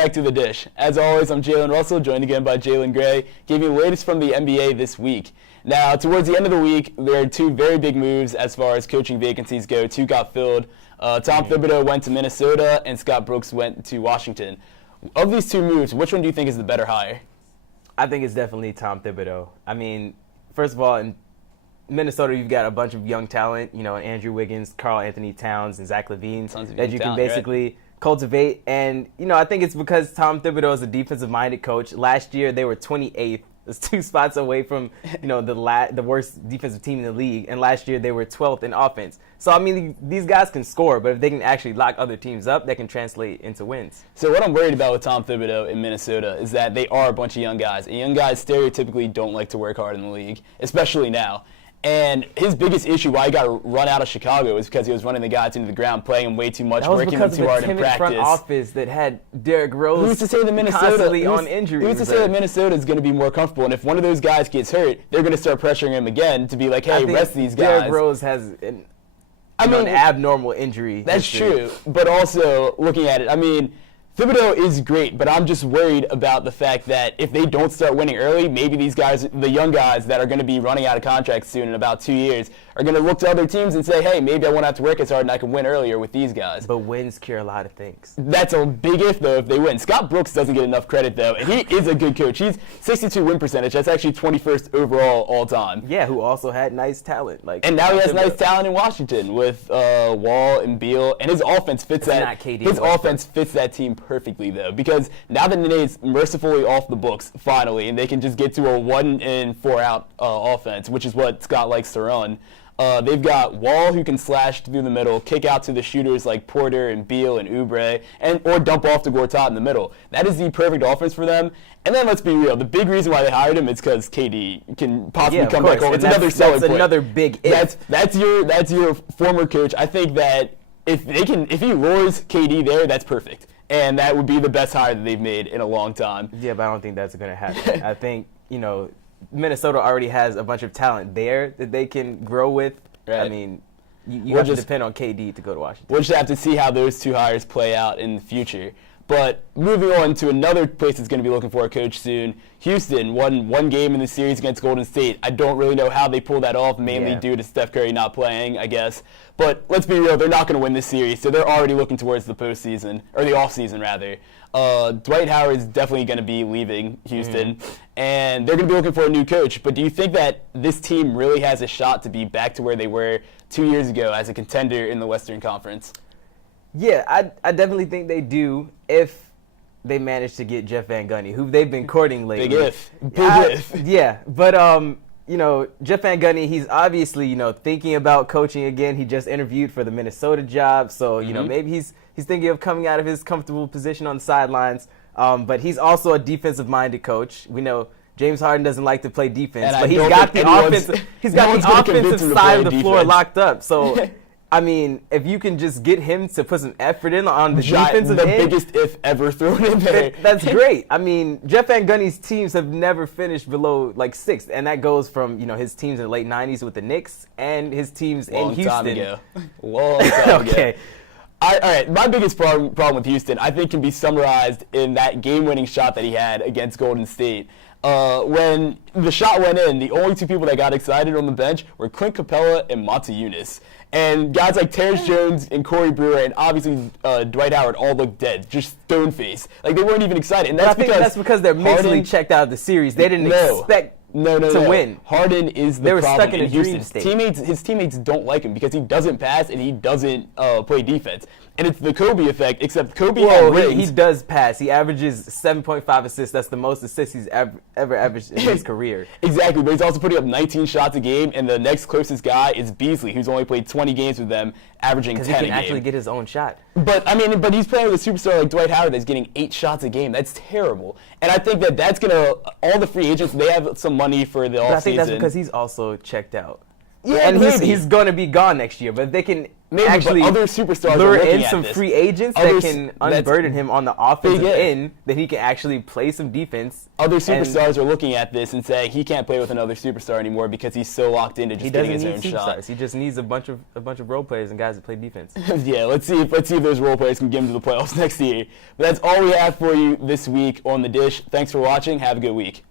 back to the dish. As always, I'm Jalen Russell, joined again by Jalen Gray, giving the latest from the NBA this week. Now, towards the end of the week, there are two very big moves as far as coaching vacancies go. Two got filled. Tom Thibodeau went to Minnesota, and Scott Brooks went to Washington. Of these two moves, which one do you think is the better hire? I think it's definitely Tom Thibodeau. I mean, first of all, in Minnesota, you've got a bunch of young talent, Andrew Wiggins, Karl Anthony Towns, and Zach LaVine that you can basically cultivate. And, I think it's because Tom Thibodeau is a defensive-minded coach. Last year, they were 28th. That's 2 spots away from, the worst defensive team in the league. And last year, they were 12th in offense. So, I mean, these guys can score, but if they can actually lock other teams up, that can translate into wins. So what I'm worried about with Tom Thibodeau in Minnesota is that they are a bunch of young guys. And young guys stereotypically don't like to work hard in the league, especially now. And his biggest issue why he got run out of Chicago is because he was running the guys into the ground, playing them way too much, working them too hard in practice. Front office that had Derrick Rose Who's to say that constantly on injury. Who's to say that Minnesota is going to be more comfortable? And if one of those guys gets hurt, they're going to start pressuring him again to be like, hey, rest these guys. Derrick Rose has an abnormal injury. That's true. But also, looking at it, Thibodeau is great, but I'm just worried about the fact that if they don't start winning early, maybe these guys, the young guys that are going to be running out of contracts soon in about 2 years, are going to look to other teams and say, hey, maybe I won't have to work as hard and I can win earlier with these guys. But wins cure a lot of things. That's a big if, though, if they win. Scott Brooks doesn't get enough credit, though, and he is a good coach. He's 62 win percentage. That's actually 21st overall all time. Yeah, who also had nice talent. And now he has nice talent in Washington with Wall and Beal, and his offense fits offense fits that team perfectly, though, because now that Nene's mercifully off the books, finally, and they can just get to a 1-in-4-out offense, which is what Scott likes to run. They've got Wall, who can slash through the middle, kick out to the shooters like Porter and Beal and Oubre, or dump off to Gortat in the middle. That is the perfect offense for them. And then let's be real. The big reason why they hired him is because KD can possibly come back home. It's another selling point. That's another big if. That's your former coach. I think that if he lures KD there, that's perfect. And that would be the best hire that they've made in a long time. Yeah, but I don't think that's going to happen. I think, Minnesota already has a bunch of talent there that they can grow with. Right. You have to depend on KD to go to Washington. We'll just have to see how those two hires play out in the future. But moving on to another place that's going to be looking for a coach soon, Houston won one game in the series against Golden State. I don't really know how they pulled that off, mainly due to Steph Curry not playing, I guess. But let's be real, they're not going to win this series, so they're already looking towards the postseason, or the offseason, rather. Dwight Howard is definitely going to be leaving Houston, and they're going to be looking for a new coach. But do you think that this team really has a shot to be back to where they were 2 years ago as a contender in the Western Conference? Yeah, I definitely think they do if they manage to get Jeff Van Gundy, who they've been courting lately. Big if. Yeah, but Jeff Van Gundy, he's obviously thinking about coaching again. He just interviewed for the Minnesota job, so maybe he's thinking of coming out of his comfortable position on the sidelines. But he's also a defensive-minded coach. We know James Harden doesn't like to play defense, but he's got the offensive side of the floor locked up. So. If you can just get him to put some effort in on the defensive end. The biggest if ever thrown in there. That's great. Jeff Van Gundy's teams have never finished below, 6th, and that goes from, his teams in the late 90s with the Knicks and his teams in Houston. Long time ago. Okay. All right, my biggest problem with Houston, I think, can be summarized in that game-winning shot that he had against Golden State. When the shot went in, the only two people that got excited on the bench were Clint Capella and Monta Eunice. And guys like Terrence Jones and Corey Brewer and obviously Dwight Howard all looked dead, just stone-faced. They weren't even excited. And I think that's because they're mentally checked out of the series. They didn't expect to win. Harden is the problem. They were stuck in a Houston. dream state. His teammates don't like him because he doesn't pass and he doesn't play defense. And it's the Kobe effect, except Kobe had rings. He does pass. He averages 7.5 assists. That's the most assists he's ever averaged in his career. Exactly, but he's also putting up 19 shots a game, and the next closest guy is Beasley, who's only played 20 games with them, averaging 10 a game. Because he can actually get his own shot. But he's playing with a superstar like Dwight Howard that's getting 8 shots a game. That's terrible. And I think that's going to, all the free agents, they have some money for the offseason. But I think that's because he's also checked out. and he's going to be gone next year. But if they can actually other superstars lure are in some free agents that can unburden him on the offensive end, then he can actually play some defense. Other superstars are looking at this and saying he can't play with another superstar anymore because he's so locked into just getting his own shot. He just needs a bunch of role players and guys that play defense. Yeah, let's see if those role players can get him to the playoffs next year. But that's all we have for you this week on The Dish. Thanks for watching. Have a good week.